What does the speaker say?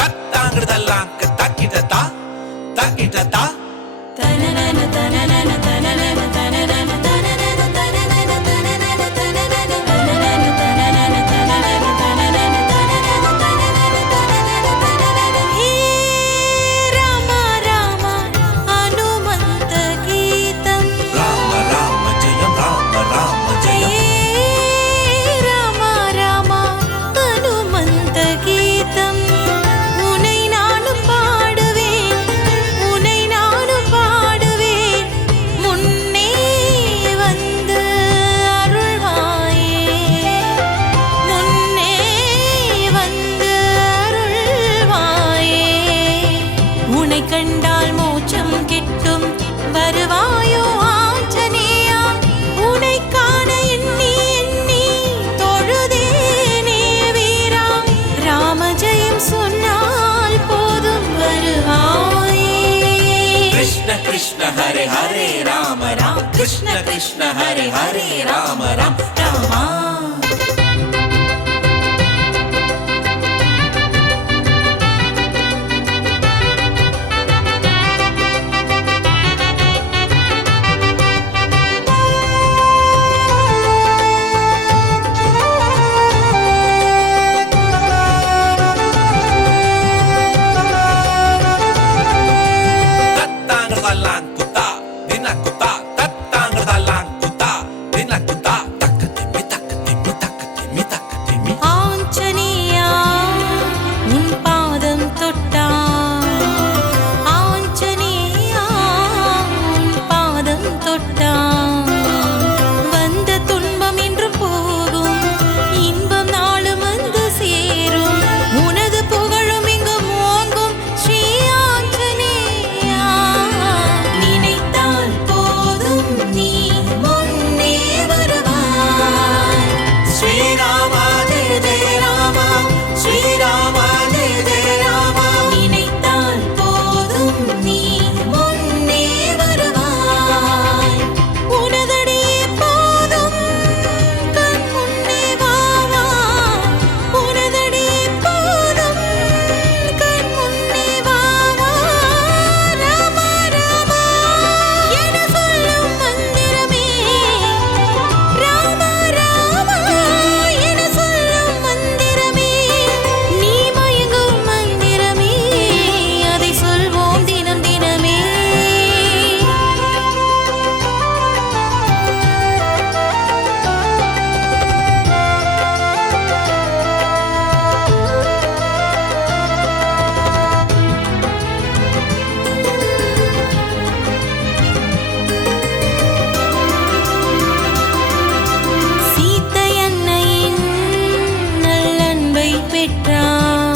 தத்தாங்குதல்லாங்க Krishna Hare Hare Ram Ram Krishna Krishna Hare Hare Ram Ram Ram. toda la Sara